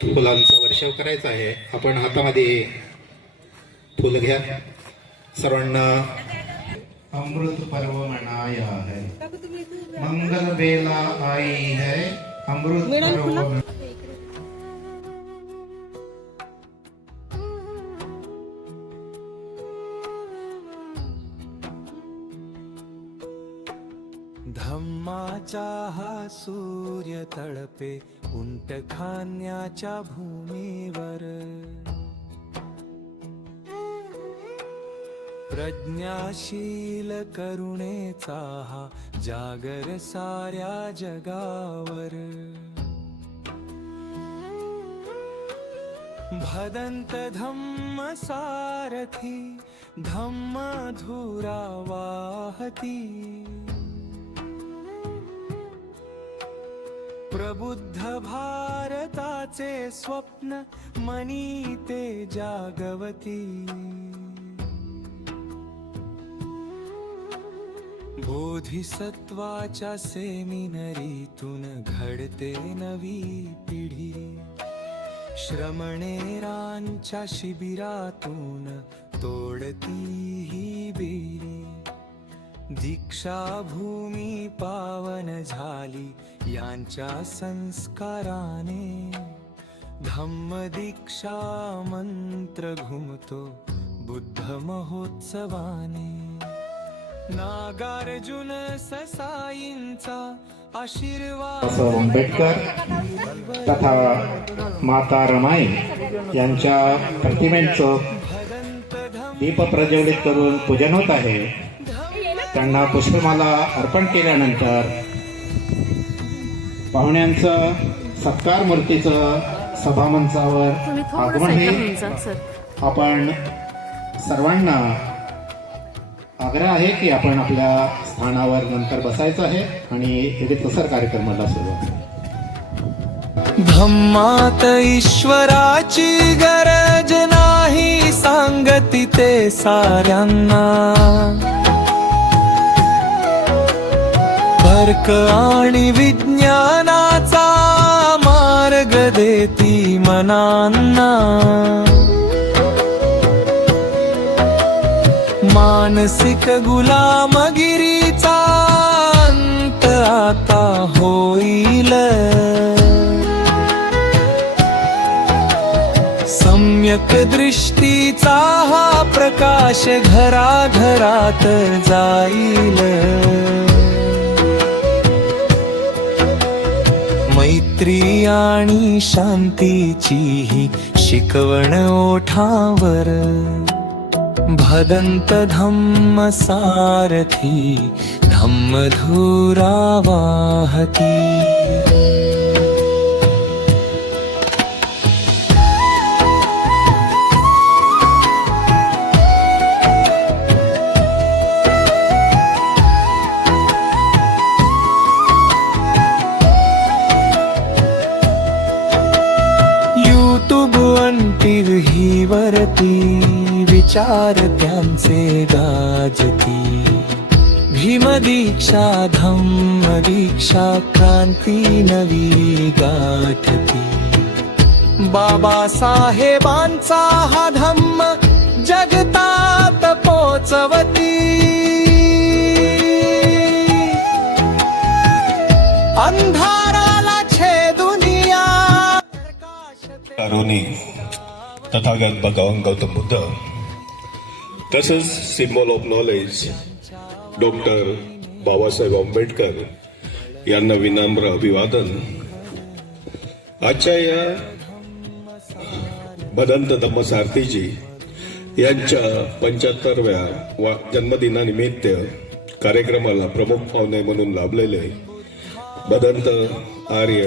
फुलांचा वर्षाव करायचा आहे। आपण हातामध्ये फुल घ्या। सर्वांना अमृत पर्व मनाया है, मंगल बेला आई है, अमृत पर्व। धम्माचा हा सूर्य तळपे उंट खाण्याच्या भूमीवर, प्रज्ञाशील करुणेचा हा जागर साऱ्या जगावर। भदंत धम्म सारथी धम्म धुरा वाहती, प्रबुद्ध भारताचे स्वप्न मनी ते जागवती। बोधिसत्वाच्या सेमिनरीतून घडते नवी पिढी, श्रमणेरांच्या शिबिरातून तोडती ही बेरी। दीक्षाभूमी पावन झाली यांच्या संस्काराने, धम्म दीक्षा मंत्र घुमतो बुद्ध महोत्सवाने। नागार्जुन ससाईंचा आशीर्वाद आंबेडकर तथा माता रमाई यांच्या प्रतिमेचं दीप प्रज्वलित करून पूजन होत आहे। त्यांना पुष्पमाला अर्पण केल्यानंतर पाहुण्यांचं सत्कार मूर्तीचं सभामंचावर आगमन होईल। आपण सर्वांना आग्रह आहे की आपण आपल्या स्थानावर नंतर बसायचं आहे आणि विधिवत कार्यक्रमाला सुरुवात। धम्मात ईश्वराची गरज नाही सांगती ते साऱ्यांना, तर्क आणि विज्ञानाचा मार्ग देती मनांना। मानसिक गुलामगिरीचा अंत आता होईल, सम्यक दृष्टीचा हा प्रकाश घराघरात जाईल। मैत्री आणि शांतीची ही शिकवण ओठावर, भदंत धम्म सारथी धम्म धुरा वाहती। यूट्यूब टीव्ही वरती विचार त्यांचे गाजती, भीमदीक्षा धम्म दीक्षा क्रांती नवी गाठती। बाबासाहेबांचा हा धम्म जगतात पोचवती, अंधाराला छेदुनिया करुणी तथागत भगवान गौतम बुद्ध, तसंच symbol of knowledge doctor Babasaheb Ambedkar यांना विनम्र अभिवादन। आजच्या या भदंत धम्मसारथीजी यांच्या 75व्या जन्मदिनानिमित्त कार्यक्रमाला प्रमुख पाहुणे म्हणून लाभलेले भदंत आर्य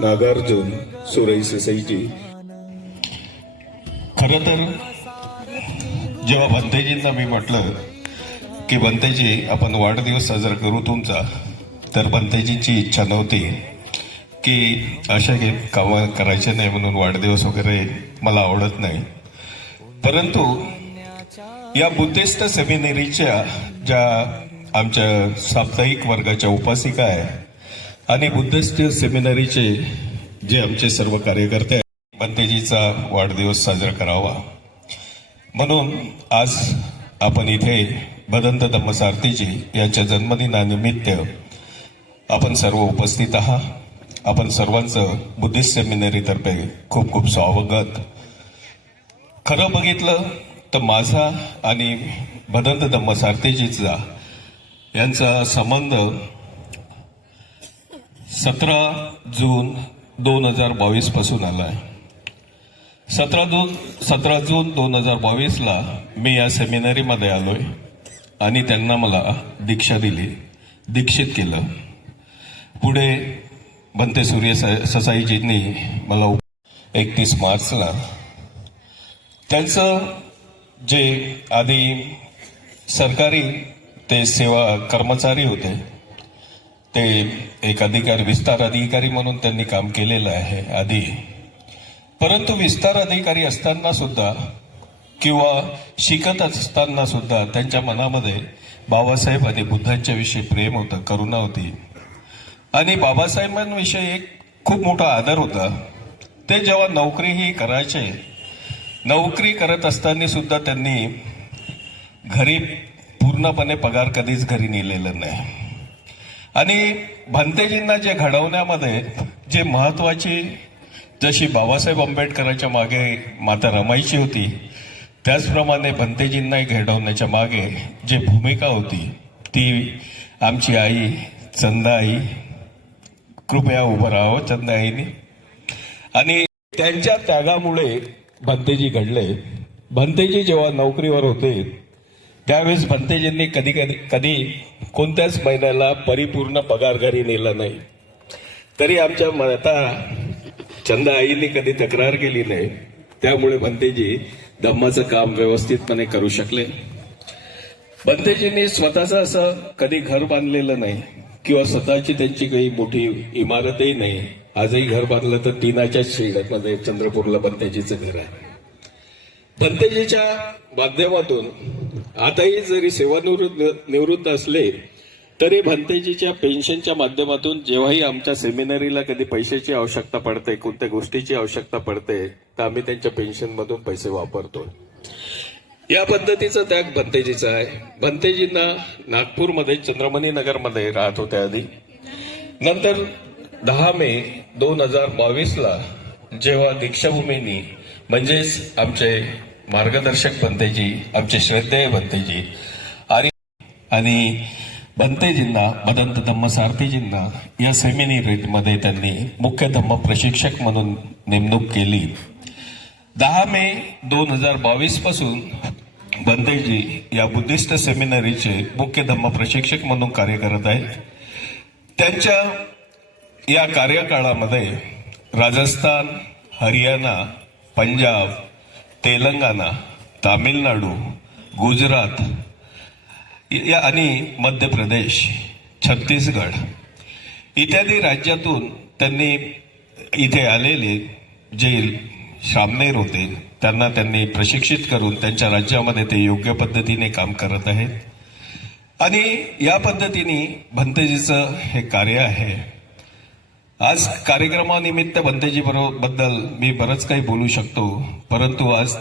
नागार्जुन सुरई ससाईजी। खरं तर जेव्हा भंतेजींना मी म्हटलं की भंतेजी आपण वाढदिवस साजरा करू तुमचा, तर भंतेजींची इच्छा नव्हती की अशा कामं करायचे नाही म्हणून, वाढदिवस वगैरे मला आवडत नाही। परंतु या बुद्धिस्ट सेमिनरीच्या ज्या आमच्या साप्ताहिक वर्गाच्या उपासिका आहे आणि बुद्धिस्ट सेमिनरीचे जे आमचे सर्व कार्यकर्ते बंतेजीचा वाढदिवस साजरा करावा म्हणून आज आपण इथे भदंत धम्मसारथीजी यांच्या जन्मदिनानिमित्त आपण सर्व उपस्थित आहात. आपण सर्वांचं बुद्धिस्ट सेमिनरीतर्फे खूप खूप स्वागत. खरं बघितलं तर माझा आणि भदंत धम्मसारथीजीचा यांचा संबंध 17 जून 2022 पासून आलाय. 17 जून 2022ला मी या सेमिनरीमध्ये आलोय आणि त्यांना मला दीक्षा दिली, दीक्षित केलं. पुढे बनते सूर्य ससाईजींनी मला 31 मार्चला त्यांचं जे आधी सरकारी ते सेवा कर्मचारी होते ते एक अधिकारी विस्तार अधिकारी म्हणून त्यांनी काम केलेलं आहे आधी. परंतु विस्तार अधिकारी असताना सुद्धा किंवा शिकत असताना सुद्धा त्यांच्या मनामध्ये बाबासाहेब आणि बुद्धांच्या विषयी प्रेम होतं, करुणा होती आणि बाबासाहेबांविषयी एक खूप मोठा आदर होता. ते जेव्हा नोकरीही करायचे, नोकरी करत असताना सुद्धा त्यांनी घरी पूर्णपणे पगार कधीच घरी नेलेलं नाही. आणि भंतेजींना जे घडवण्यामध्ये जे महत्वाची, जशी बाबासाहेब आंबेडकरांच्या मागे माता रमाईची होती, त्याचप्रमाणे भंतेजींना घडवण्याच्या मागे जी भूमिका होती ती आमची आई चंदाई, कृपया उभं राहावं चंदाईनी. आणि त्यांच्या त्यागामुळे भंतेजी घडले. भंतेजी जेव्हा नोकरीवर होते त्यावेळेस भंतेजींनी कधी कोणत्याच महिन्याला परिपूर्ण पगार घरी नेला नाही. तरी आमच्या माता चंदा आईने कधी तक्रार केली नाही. त्यामुळे भंतेजी धम्माचं काम व्यवस्थितपणे करू शकले. भंतेजींनी स्वतःचं असं कधी घर बांधलेलं नाही किंवा स्वतःची त्यांची काही मोठी इमारतही नाही. आजही घर बांधलं तर टिनाच्या शेडमध्ये चंद्रपूरला भंतेजीचं घर आहे. भंतेजीच्या माध्यमातून आताही जरी सेवानिवृत्त असले तरी भंतेजीच्या पेन्शनच्या माध्यमातून जेव्हाही आमच्या सेमिनरीला कधी पैशाची आवश्यकता पडते, कोणत्या गोष्टीची आवश्यकता पडते, तर आम्ही त्यांच्या पेन्शनमधून पैसे वापरतो. या पद्धतीचा त्याग भंतेजीचा आहे. भंतेजींना नागपूरमध्ये चंद्रमणी नगरमध्ये राहत होते आधी. नंतर 10 मे 2022ला जेव्हा दीक्षाभूमीनी म्हणजेच आमचे मार्गदर्शक भंतेजी, आमचे श्रद्धेय भंतेजी आणि भंतेजींना भदंत धम्मसारथीजींना या सेमिनरीमध्ये त्यांनी मुख्य धम्म प्रशिक्षक म्हणून नेमणूक केली. 10 मे 2022 पासून भंतेजी या बुद्धिस्ट सेमिनरीचे मुख्य धम्म प्रशिक्षक म्हणून कार्य करत आहेत. त्यांच्या या कार्यकाळामध्ये राजस्थान, हरियाणा, पंजाब, तेलंगणा, तामिळनाडू, गुजरात आणि मध्य प्रदेश, छत्तीसगड इत्यादी राज्यातून त्यांनी इथे आलेले जे श्रामणेर होते त्यांना त्यांनी प्रशिक्षित करून त्यांच्या राज्यामध्ये ते योग्य पद्धतीने काम करत आहेत. आणि या पद्धतीने भंतेजीचं हे कार्य आहे. आज कार्यक्रमानिमित्त भंतेजी बद्दल मी बरंच काही बोलू शकतो, परंतु आज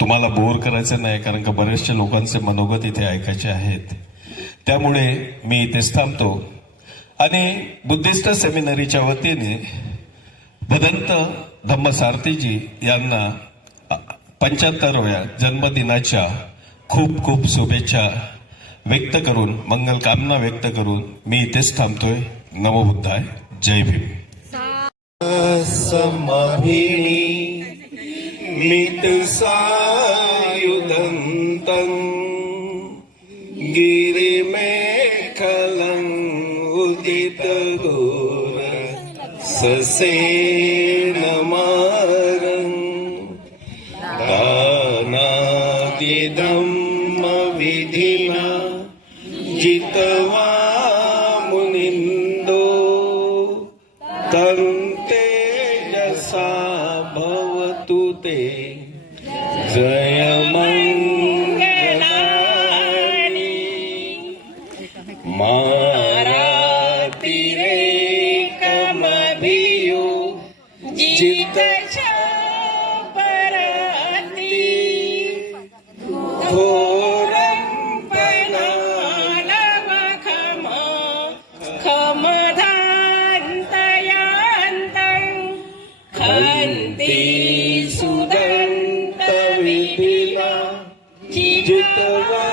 तुम्हाला बोर करायचं नाही, कारण का बरेचशा लोकांचे मनोगत इथे ऐकायचे आहेत. त्यामुळे मी इथेच थांबतो आणि बुद्धिस्ट सेमिनरीच्या वतीने भदंत धम्मसारथीजी यांना 75व्या जन्मदिनाच्या खूप खूप शुभेच्छा व्यक्त करून, मंगल कामना व्यक्त करून मी इथेच थांबतोय. नमो बुद्धाय. जय भीम. समाभिनी मित सायुधन्तं गिरिमेखलं उदित घोर ससेनमारं दानादिधम्म विधिना जितवा मुनिन्दो तन्ते यसा भवतु ते जय मंगलानि मारातिरेकमभियो जित परती घोरं पनालवखम खमधान्तयान्तं खन्ति सुदन्तविधिना जित्वा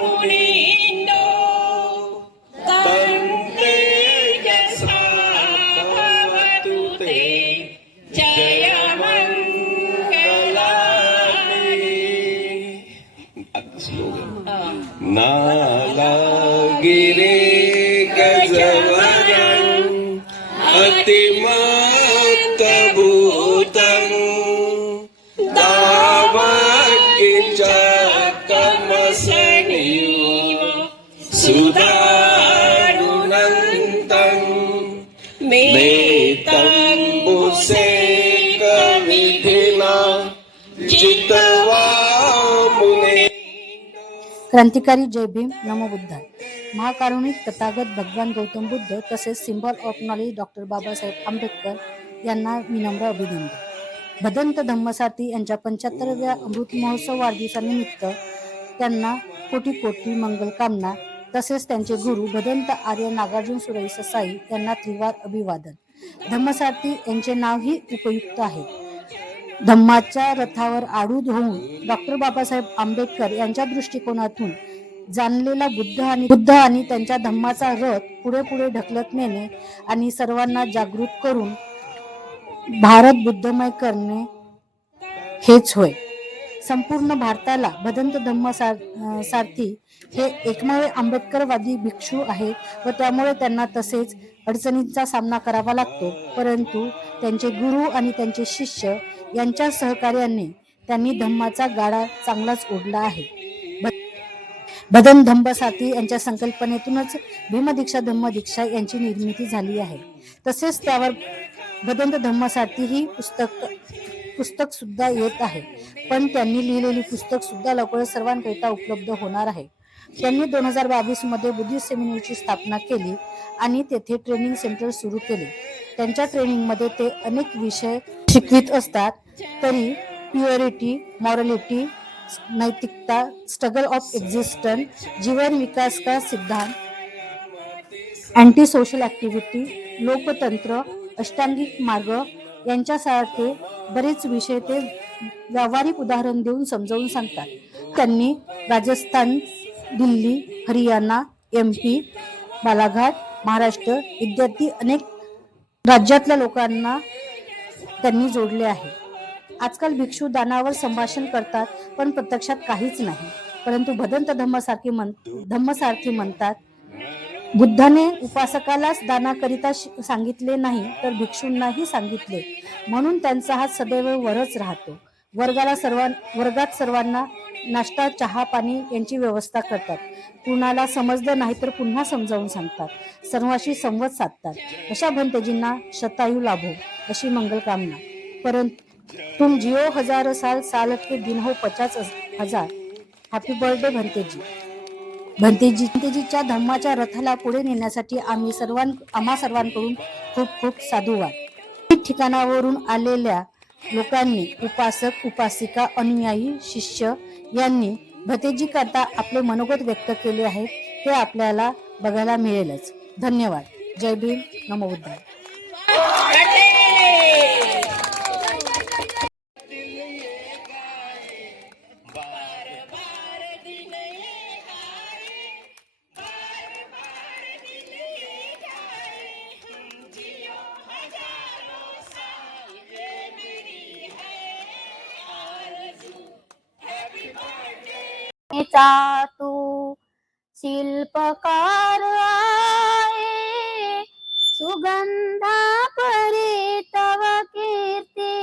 मुनीन्दो तन्ते यसा भवतु ते नालागिरे गजवरं अतिमत्तभूतं दावकिचकमसनीव सुदारुणन्तं मेतम्बुसेकविधिना जित्वा मुने. क्रांतिकारी जय भीम नमो बुद्धाय. महाकारुणिक तथागत भगवान गौतम बुद्ध तसेच symbol of knowledge doctor Babasaheb Ambedkar यांना विनम्र अभिनंदन. भदंत धम्मसारथी यांच्या 75व्या अमृत महोत्सव वाढदिवसानिमित्त त्यांना कोटी कोटी मंगल कामना. तसेच त्यांचे गुरु भदंत आर्य नागार्जुन सुरई ससाई यांना त्रिवार अभिवादन. धम्मसारथी यांचे नावही उपयुक्त आहे. धम्माच्या रथावर आरूढ होऊन डॉक्टर बाबासाहेब आंबेडकर यांच्या दृष्टिकोनातून जाणलेला बुद्ध आणि त्यांच्या धम्माचा रथ पुढे पुढे ढकलत नेणे आणि सर्वांना जागृत करून भारत बुद्धमय करणे हेच होय. संपूर्ण भारताला भदंत धम्मसारथी हे एकमेव आंबेडकरवादी भिक्षू आहेत व त्यामुळे त्यांना तसेच अडचणींचा सामना करावा लागतो. परंतु त्यांचे गुरु आणि त्यांचे शिष्य यांच्या सहकार्याने त्यांनी धम्माचा गाडा चांगलाच ओढला आहे. भदंत धम्मसारथी यांच्या संकल्पनेतूनच भीमदीक्षा धम्मदीक्षा यांची निर्मिती झाली आहे. तसेच त्यावर भदंत धम्मसारथी ही पुस्तक सुद्धा येत आहे. पण त्यांनी लिहिलेली पुस्तक सुद्धा लवकरच सर्वांकरिता उपलब्ध होणार आहे. त्यांनी 2022 मध्ये बुद्धिस्ट सेमिनरीची स्थापना केली आणि तेथे ट्रेनिंग सेंटर सुरू केले. त्यांच्या ट्रेनिंगमध्ये ते अनेक विषय शिकवित असतात. तरी प्युरिटी, मॉरलिटी, नैतिकता, स्ट्रगल ऑफ एक्झिस्टन्स, जीवन विकास का सिद्धांत, अँटी सोशल ऍक्टिव्हिटी, लोकतंत्र, अष्टांगिक मार्ग यांच्यासारखे बरेच विषय ते व्यावहारिक उदाहरण देऊन समजावून सांगतात. त्यांनी राजस्थान, दिल्ली, हरियाणा, MP, बालाघाट, महाराष्ट्र इत्यादी अनेक राज्यातल्या लोकांना त्यांनी जोडले आहे. आजकाल भिक्षू दानावर संभाषण करतात पण प्रत्यक्षात काहीच नाही. परंतु भदंत धम्मसारथी म्हणतात, बुद्धाने उपासकालाच दानाकरिता सांगितले नाही तर भिक्षूंनाही सांगितले, म्हणून त्यांचा हात सदैव वरच राहतो. वर्गात सर्वांना नाश्ता, चहा, पाणी यांची व्यवस्था करतात. कुणाला समजलं नाही तर पुन्हा समजावून सांगतात. सर्वांशी संवाद साधतात. अशा भंतेजींना शतायु लाभो अशी मंगल कामना. परंतु तुम जियो 1000 साल, साल के दिन हो 50,000. Happy birthday भंतेजी. भंतेजीच्या धम्माच्या रथाला पुढे नेण्यासाठी आम्हा सर्वांकडून खूप खूप साधुवाद. ठिकाणावरून आलेल्या लोकांनी, उपासक, उपासिका, अनुयायी, शिष्य यांनी भंतेजी करता आपले मनोगत व्यक्त केले आहे. ते आपल्याला बघायला मिळेलच. धन्यवाद. जय भीम. नमो बुद्धाय. तू शिल्पकार आहे, सुगंधा परी तव कीर्ती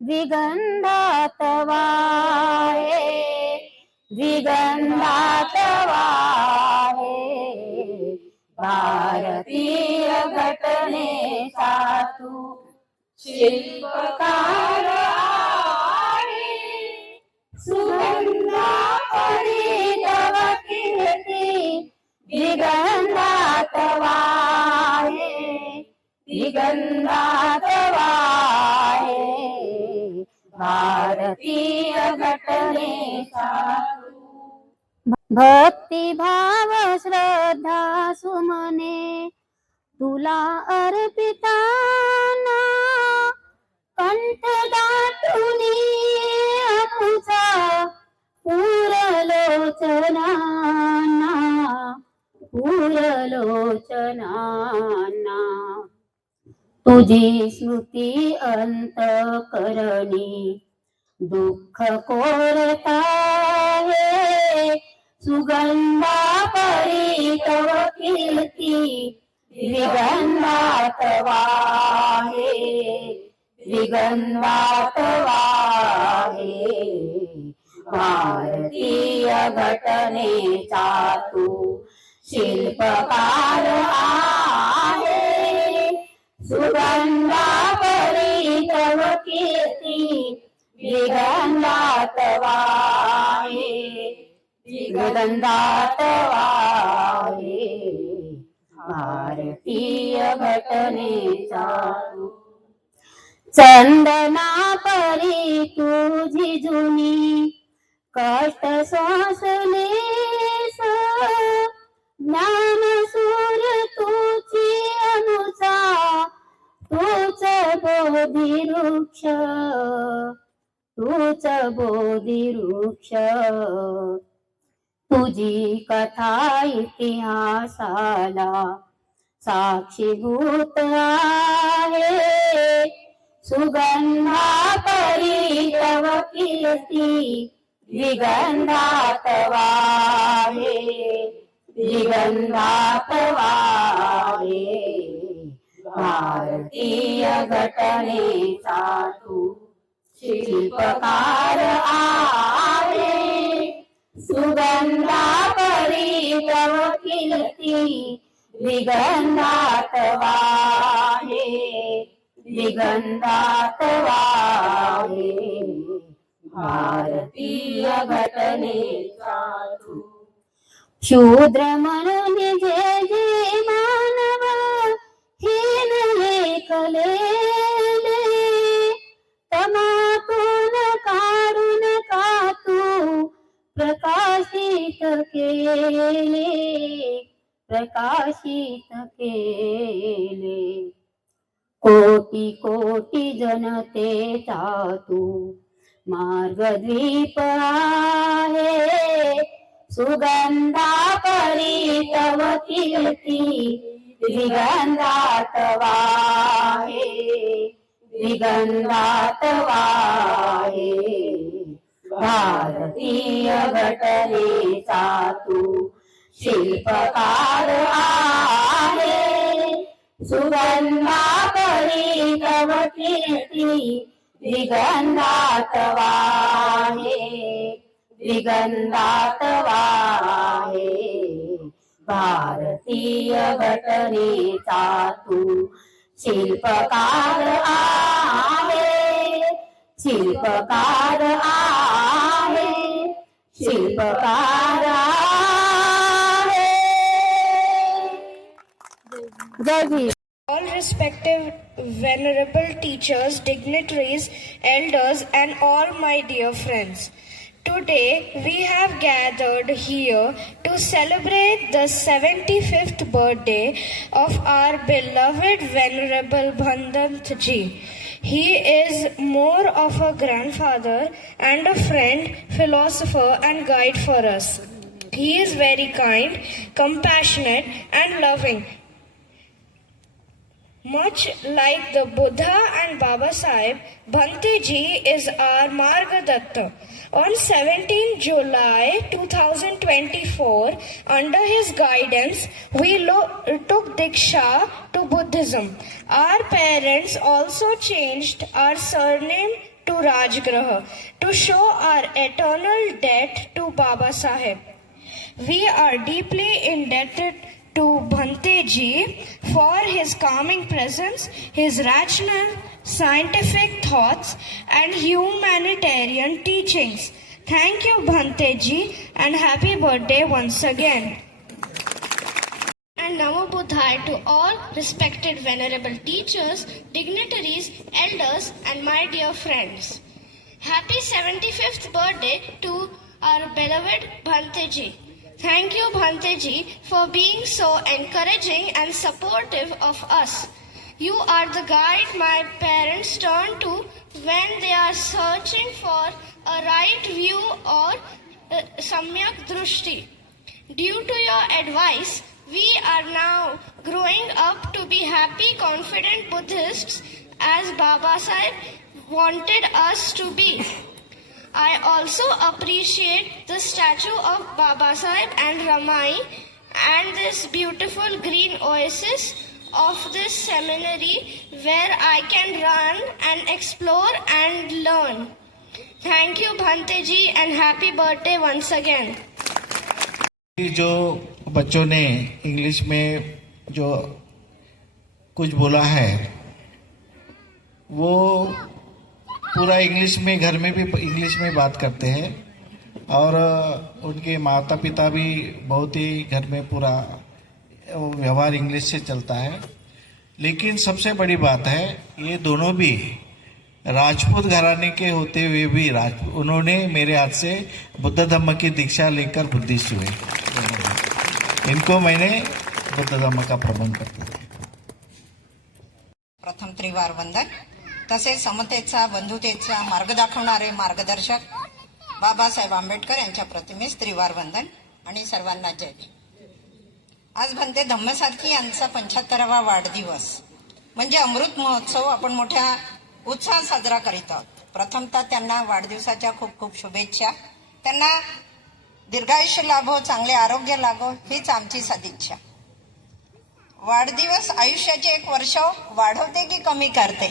द्विगंधात वाहे, द्विगंधात वाहे. भारतीय घटनेचा तू शिल्पकार आहे, सुगंधा परी तव कीर्ती द्विगंधात वाहे, श्रीगंधात वाहे भारतीय घटनेचा भक्तिभाव श्रद्धा सुमने तुला अर्पिताना कंठ दाटुनी अनुचा पुरलोचनाना तुझी स्मृती अंतकरणी दुःख कोरता हे सुगंधा परी तव कीर्ती विगंधात वाहे भारतीय घटनेचा तू शिल्पकार आहे सुगंधा परी तव कीर्ती विगंधात वाहे भारतीय घटनेचा तू चंदना परी तुझी जुनी कष्ट सोसलेस ज्ञान सूर तुझी अनुचा तूच बोधिवृक्ष तुझी कथा इतिहासाला साक्षीभूत आहे सुगंधा परी तव कीर्ती विगंधात वाहे भारतीय घटनेचा तू शिल्पकार आहे सुगंधा परी तव कीर्ती विगंधात वाहे भारतीय घटनेचा तू शूद्र म्हणून जे जे मानव हीन लेखलेले तमातून काढून का तू प्रकाशित केले कोटी कोटी जनतेचा तू मार्गद्वीप आहे सुगंधा परी तव कीर्ती विगंधात वाहे भारतीय घटनेचा तू शिल्पकार आहे सुगंधा परी तव कीर्ती विगंधात वाहे भारतीय घटनेचा तू शिल्पकार आहे जय Bhim. All respective venerable teachers, dignitaries, elders, and all my dear friends. Today we have gathered here to celebrate the 75th birthday of our beloved Venerable Bhandant Ji. He is more of a grandfather and a friend, philosopher and guide for us. He is very kind, compassionate and loving. Much like the Buddha and Baba Sahib, Bhante Ji is our Margadatta. On 17 July 2024, under his guidance, we took Diksha to Buddhism. Our parents also changed our surname to Rajgraha to show our eternal debt to Baba Sahib. We are deeply indebted to Bhante Ji for his calming presence, his rational, scientific thoughts and humanitarian teachings. Thank you Bhante Ji and happy birthday once again. and Namo Buddhaya to all respected venerable teachers, dignitaries, elders, and my dear friends. Happy 75th birthday to our beloved Bhante Ji. Thank you, Bhante Ji, for being so encouraging and supportive of us. You are the guide my parents turn to when they are searching for a right view or samyak drushti. Due to your advice, we are now growing up to be happy, confident Buddhists as Baba Sahib wanted us to be. I also appreciate the statue of Baba Sahib and Ramai and this beautiful green oasis of this seminary where I can run and explore and learn. Thank you, Bhante Ji, and happy birthday once again. जो बच्चों ने English में जो कुछ बोला है वो पूरा इंग्लिश में, घर में भी इंग्लिश में बात करते हैं और उनके माता पिता भी बहुत ही घर में पूरा व्यवहार इंग्लिश से चलता है। लेकिन सबसे बड़ी बात है, ये दोनों भी राजपूत घराने के होते हुए भी उन्होंने मेरे हाथ से बुद्ध धम्म की दीक्षा लेकर बुद्धिस्ट हुए। इनको मैंने बुद्ध धम्म का प्रबंध करता हूँ। प्रथम त्रिवार वंदन, तसेच समतेचा बंधुतेचा मार्ग दाखवणारे मार्गदर्शक बाबासाहेब आंबेडकर यांच्या प्रतिमेस त्रिवार वंदन आणि सर्वांना जय भीम। आज भंते धम्मसारथी यांचा 75वा वाढदिवस म्हणजे अमृत महोत्सव आपण मोठ्या उत्साहात साजरा करीत आहोत। प्रथमतः त्यांना वाढदिवसाच्या खूप खूप शुभेच्छा। त्यांना दीर्घायुष्य लाभो, चांगले आरोग्य लाभो हीच आमची सदिच्छा। वाढदिवस आयुष्याचे एक वर्ष वाढवते की कमी करते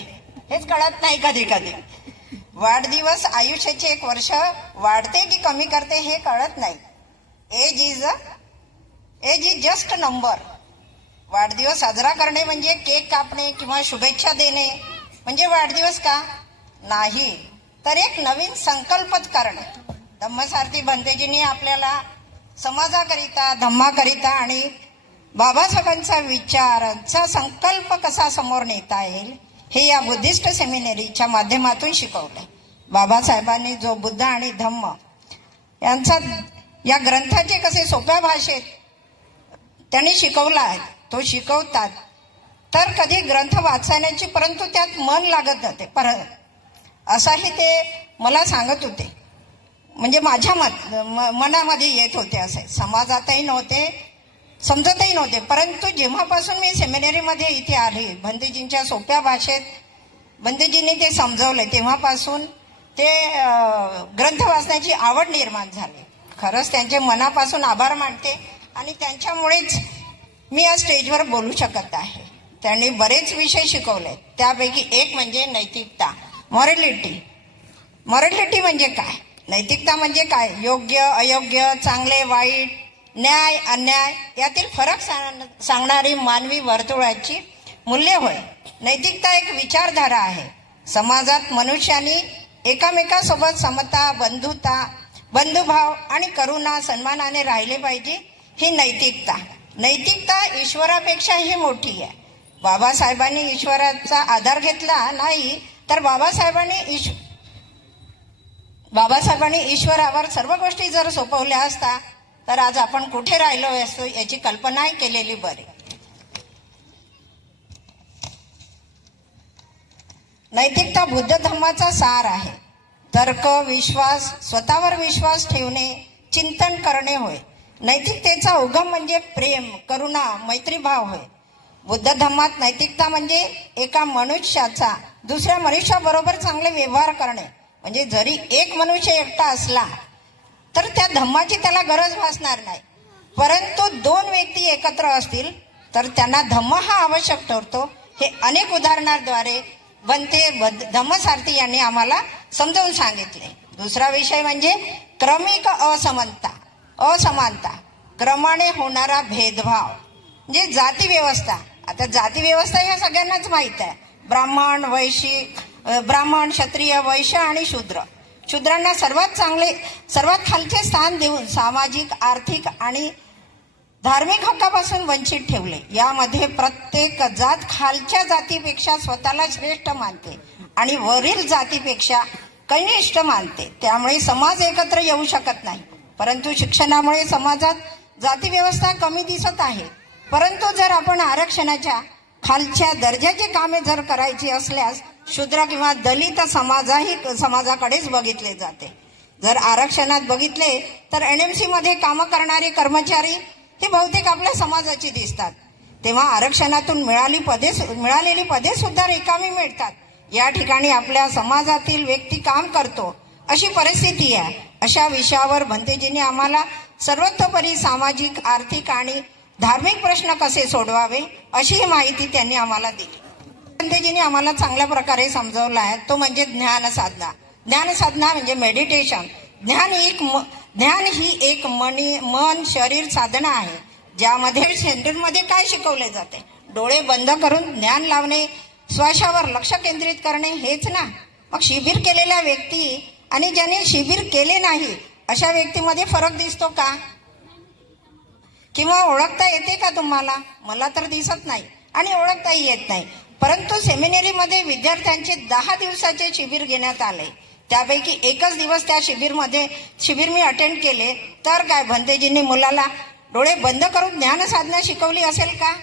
हेच कळत नाही कधी कधी। वाढदिवस आयुष्याचे एक वर्ष वाढते की कमी करते हे कळत नाही। Age is just number. वाढदिवस साजरा करणे म्हणजे केक कापणे किंवा शुभेच्छा देणे म्हणजे वाढदिवस का नाही, तर एक नवीन संकल्प करणे। धम्मसारथी भंतेजींनी आपल्याला समाजाकरिता, धम्माकरिता आणि बाबासाहेबांचा विचारांचा संकल्प कसा समोर नेता येईल हे या बुद्धिस्ट सेमिनरीच्या माध्यमातून शिकवलंय। बाबासाहेबांनी जो बुद्ध आणि धम्म यांचा या ग्रंथाचे कसे सोप्या भाषेत त्यांनी शिकवला आहे, तो शिकवतात तर कधी ग्रंथ वाचण्याची परंतु त्यात मन लागत नव्हते असाही ते मला सांगत होते। म्हणजे माझ्या मनामध्ये येत होते, असे समाजातही नव्हते, समजतही नव्हते। परंतु जेव्हापासून मी सेमिनरीमध्ये इथे आले, भंतेजींच्या सोप्या भाषेत भंतेजींनी ते समजवले, तेव्हापासून ते ग्रंथ वाचण्याची आवड निर्माण झाली। खरंच त्यांचे मनापासून आभार मानते आणि त्यांच्यामुळेच मी या स्टेजवर बोलू शकत आहे। त्यांनी बरेच विषय शिकवले, त्यापैकी एक म्हणजे नैतिकता, मॉरॅलिटी। मॉरॅलिटी म्हणजे काय, नैतिकता म्हणजे काय, योग्य अयोग्य, चांगले वाईट, न्याय अन्याय यातील फरक सांगणारी मानवी वर्तुळाची मूल्य होय। नैतिकता एक विचारधारा आहे। समाजात मनुष्यानी एकामेकांसोबत समता, बंधुता, बंधुभाव आणि करुणा, सन्मानाने राहिले पाहिजे, ही नैतिकता। नैतिकता ईश्वरापेक्षाही मोठी आहे। बाबासाहेबांनी ईश्वराचा आधार घेतला नाही, तर बाबासाहेबांनी ईश्वरावर सर्व गोष्टी जर सोपवल्या असता तर आज आपण कुठे राहिलो असतो याची कल्पनाही केलेली बरी। नैतिकता बुद्ध धर्माचा सार आहे। तर्क, विश्वास, स्वतःवर विश्वास ठेवणे, चिंतन करणे होय। नैतिकतेचा उगम म्हणजे प्रेम, करुणा, मैत्रीभाव होय। बुद्ध धर्मात नैतिकता म्हणजे एका मनुष्याचा दुसऱ्या मनुष्याबरोबर चांगले व्यवहार करणे। म्हणजे जरी एक मनुष्य एकटा असला तर त्या धम्माची त्याला गरज भासणार नाही, परंतु दोन व्यक्ती एकत्र असतील तर त्यांना धम्म हा आवश्यक ठरतो। हे अनेक उदाहरणाद्वारे भंते धम्मसारथी यांनी आम्हाला समजावून सांगितले। दुसरा विषय म्हणजे क्रमिक असमानता, क्रमाने होणारा भेदभाव म्हणजे जाती व्यवस्था। आता जाती व्यवस्था ह्या सगळ्यांनाच माहित आहे। ब्राह्मण, क्षत्रिय, वैश्य आणि शूद्र। शूद्रांना सर्वात खालचे स्थान देऊन सामाजिक, आर्थिक आणि धार्मिक हक्कापासून वंचित ठेवले. यामध्ये प्रत्येक जात खालच्या जातीपेक्षा स्वतःला श्रेष्ठ मानते आणि वरील जातीपेक्षा कनिष्ठ मानते. त्यामुळे समाज एकत्र येऊ शकत नाही. परंतु शिक्षणामुळे समाजात जाती व्यवस्था कमी दिसत आहे. परंतु जर आपण आरक्षणाच्या खालच्या दर्जाची कामे जर करायची असल्यास शूद्र किंवा दलित समाजाकडेच बघितले जाते. जर आरक्षणात बघितले तर NMC मध्ये कामं करणारे कर्मचारी हे बहुतेक आपल्या समाजाची दिसतात. तेव्हा आरक्षणातून मिळालेली पदे सुद्धा रिकामी मिळतात. या ठिकाणी आपल्या समाजातील व्यक्ती काम करतो अशी परिस्थिती आहे. अशा विषयावर भंतेजींनी आम्हाला सर्वतोपरी सामाजिक, आर्थिक आणि धार्मिक प्रश्न कसे सोडवावे अशी माहिती त्यांनी आम्हाला दिली. भंतेजींनी आम्हाला चांगल्या प्रकारे समजावला आहे, तो म्हणजे ज्ञान साधना. ज्ञान साधना म्हणजे मेडिटेशन. ज्ञान ही एक मन शरीर साधना आहे, ज्यामध्ये सेंटरमध्ये काय शिकवले जाते? डोळे बंद करून ज्ञान लावणे, श्वासावर लक्ष केंद्रित करणे, हेच ना. मग शिबिर केलेल्या व्यक्ती आणि ज्याने शिबिर केले नाही अशा व्यक्तीमध्ये फरक दिसतो का? किंवा ओळखता येते का तुम्हाला? मला तर दिसत नाही आणि ओळखताही येत नाही. परंतु सेमिनरीमध्ये विद्यार्थ्यांचे 10 दिवसाचे शिबिर घेण्यात आले. त्यापैकी एकच दिवस त्या शिबिर मी अटेंड केले. तर काय भंतेजींनी मुलाला डोळे बंद करून ज्ञान साधना शिकवली असेल का?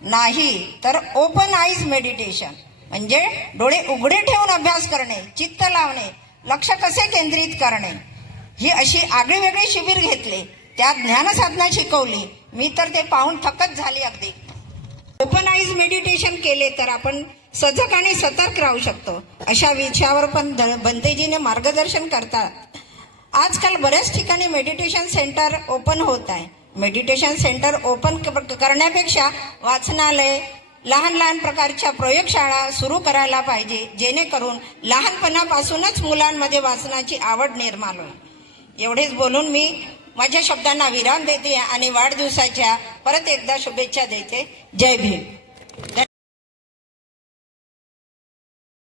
नाही. तर ओपन आईज मेडिटेशन म्हणजे डोळे उघडे ठेवून अभ्यास करणे, चित्त लावणे, लक्ष कसे केंद्रित करणे, ही अशी आगळी वेगळी शिबिर घेतले. त्यात ज्ञान साधना शिकवली. मी तर ते पाहून थकच झाली अगदी. ओपन आईज मेडिटेशन केले तर आपण सजग आणि सतर्क राहू शकतो. अशा विषयावर पण भंतेजीने मार्गदर्शन करतात. आजकाल बऱ्याच ठिकाणी मेडिटेशन सेंटर ओपन होत आहे. मेडिटेशन सेंटर ओपन करण्यापेक्षा वाचनालय, लहान लहान प्रकारच्या प्रयोगशाळा सुरू करायला पाहिजे, जेणेकरून लहानपणापासूनच मुलांमध्ये वाचनाची आवड निर्माण होईल. एवढेच बोलून मी माझ्या शब्दांना विराम देते आणि वाढदिवसाच्या परत एकदा शुभेच्छा देते. जय भीम.